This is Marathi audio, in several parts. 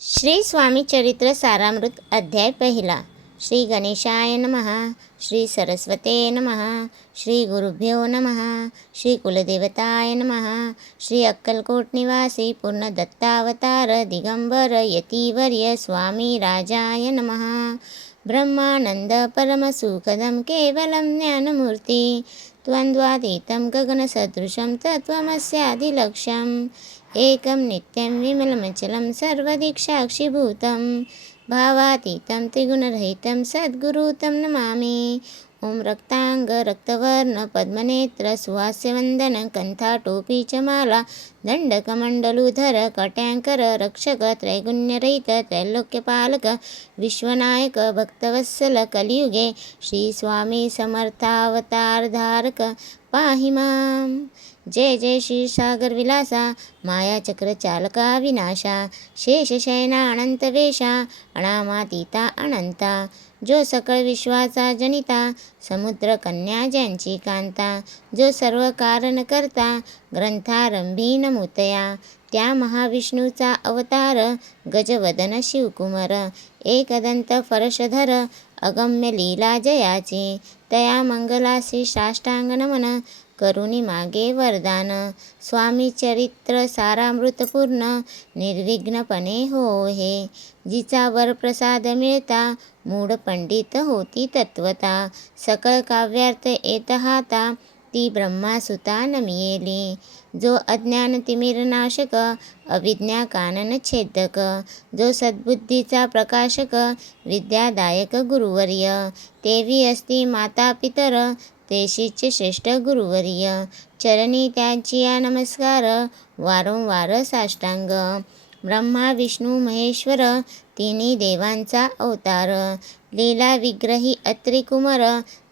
श्री स्वामी चरित्र सारामृत अध्याय पहिला. श्री गणेशाय नमः. श्री सरस्वते नमः. श्री गुरुभ्यो नमः. श्री कुलदेवताय नमः. श्री अक्कलकोट निवासी पूर्ण दत्तावतार दिगंबर यतिवर्य स्वामी राजाय नमः. ब्रह्मानंद परमसुखदं केवलं ज्ञानमूर्ति द्वन्द्वातीतं गगनसदृशं तत्त्वमस्यादिलक्ष्यम् एकं नित्यं विमलमचलं सर्वदिक्साक्षिभूतं भावातीतं त्रिगुणरहितं सद्गुरु तं नमामि. ओं रक्तांग रक्तवर्ण पद्मनेत्र सुहास्यवंदन कंठाटोपी च माला दंडकमंडलुधर कट्यांकर रक्षक त्रैगुण्यरहित त्रैलोक्यपालक विश्वनायक भक्तवत्सल कलियुगे श्री स्वामी समर्थावतार धारक पाहि मां. जय जय श्री सागर विलासा मायाचक्र चालका विनाशा शेषशयना अनंतवेशा अनामातीता अनंता जो सकळ विश्वाचा जनिता समुद्र कन्या ज्यांची कांता जो सर्व कारण करता ग्रंथारंभी नमुतया त्या महाविष्णूचा अवतार गजवदन शिवकुमार एकदंत फरशधर अगम्य लीला जयाची तया मंगलासी साष्टांग नमन करुणी मागे वरदान. स्वामी चरित्र सारामृतपूर्ण निर्विघ्नपणे हो हे जिचा वरप्रसाद मिळता मूढ पंडित होती तत्वता सकळ काव्यार्थ येत हाता ती ब्रह्मासुता नमियेली. जो अज्ञान तिमिरनाशक अविद्या कानन छेदक जो सद्बुद्धीचा प्रकाशक विद्यादायक गुरुवर्य तेवी असती माता पितर तेशीच श्रेष्ठ गुरुवर्य चरणी त्यांची नमस्कार वारंवार साष्टांग. ब्रह्मा विष्णू महेश्वर तिन्ही देवांचा अवतार लीला विग्रही अत्रिकुमार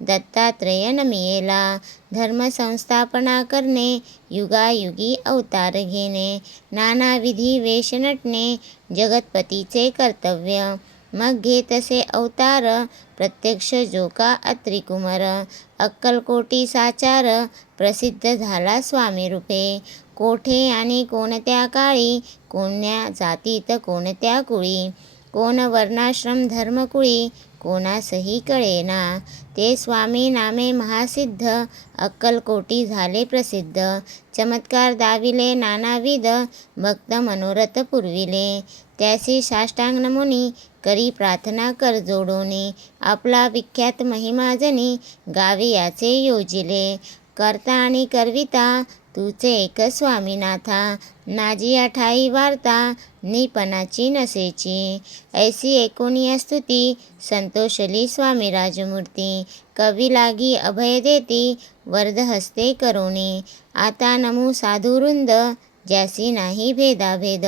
दत्तात्रेय नमियेला. धर्म संस्थापना करणे युगायुगी अवतार घेणे नानाविधी वेश नटणे जगतपतीचे कर्तव्य मग घेतसे अवतार प्रत्यक्ष जो का अत्रिकुमार अक्कलकोटी साचार प्रसिद्ध झाला स्वामी रूपे. कोठे आणि कोणत्या काळी कोण्या जातीत कोणत्या कुळी कोण वर्णाश्रम धर्मकुळी कोणासही कळेना ते स्वामी नामे महासिद्ध अक्कलकोटी झाले प्रसिद्ध. चमत्कार दाविले नानाविध भक्त मनोरथ पुरविले त्यासी साष्टांग नमुनी करी प्रार्थना कर जोडोनी आपला विख्यात महिमा जनी गावी याचे योजिले. करता आणि करविता तुचे एक स्वामीनाथा नाजिया ठाई वार्ता निपणाची नसेची ऐसी एकोणी स्तुती संतोषली स्वामी राजमूर्ती कवी लागी अभय देती वरद हस्ते करोनी. आता नमू साधुवृंद ज्यासी नाही भेदाभेद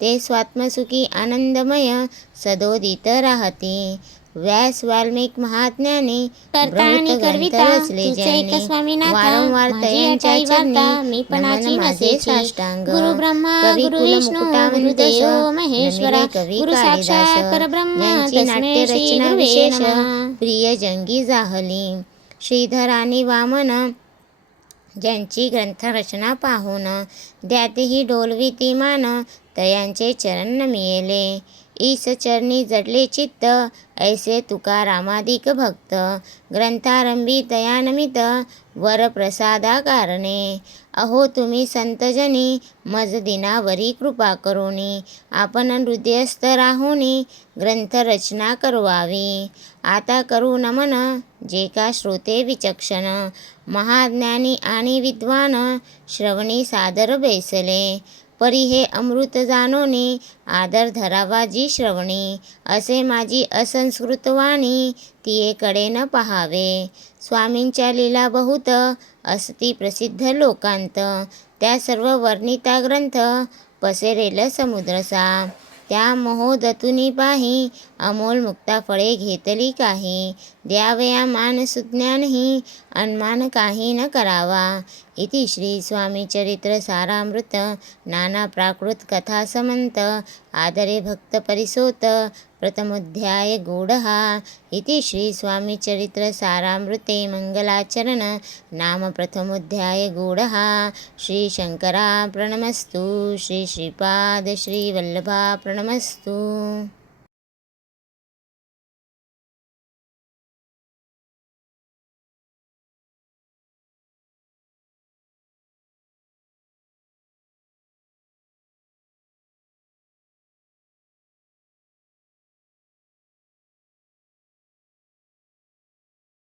ते स्वात्मसुखी आनंदमय सदोदित राहती. व्यास वाल्मिक महाज्ञानी करतानी करविता तुझे एक स्वामीनाथा वारंवार तयांच्या चरणी नमन माझे साष्टांग. गुरु ब्रह्मा गुरु विष्णू गुरुदेव महेश्वरा गुरु साक्षात परब्रह्म यांची तस्मै नाट्य श्री रचना गुरुवे विशेष नमः. प्रिय जंगी जाहली. श्रीधर आणि वामन ज्यांची ग्रंथरचना पाहून द्यातेही डोलविती मान तयांचे चरण नमियेले. ईस चरणी जडले चित्त ऐसे तुकारामादिक भक्त ग्रंथारंभी तयानमित वरप्रसादा कारणे. अहो तुम्ही संतजनी मज दिनावरी कृपा करोनी आपण हृदयस्थ राहुनी ग्रंथरचना करवावी. आता करू नमन जे का श्रोते विचक्षण महाज्ञानी आणि विद्वान श्रवणी सादर बैसले. परी हे अमृत जानोनी आदर धरावा जी श्रवणी असे माझी असंस्कृत वाणी तियेकडे न पहावे. स्वामींच्या लीला बहुत असती प्रसिद्ध लोकांत त्या सर्व वर्णिता ग्रंथ पसरेल समुद्रसा. त्या महोदतुनी पाही अमोल मुक्ता फळे घेतली काही द्यावयामान सुज्ञान ही अनमान काही न करावा. इति श्री स्वामी चरित्र सारामृत नाना प्राकृत कथा समंत आदरे भक्त परिसोत प्रथमोध्याय गूढः. इति श्री स्वामी चरित्र सारामृते मंगलाचरण नाम प्रथमोध्याय गूढः. श्री शंकरा प्रणमस्तु. श्री श्रीपाद श्री वल्लभा प्रणमस्तु.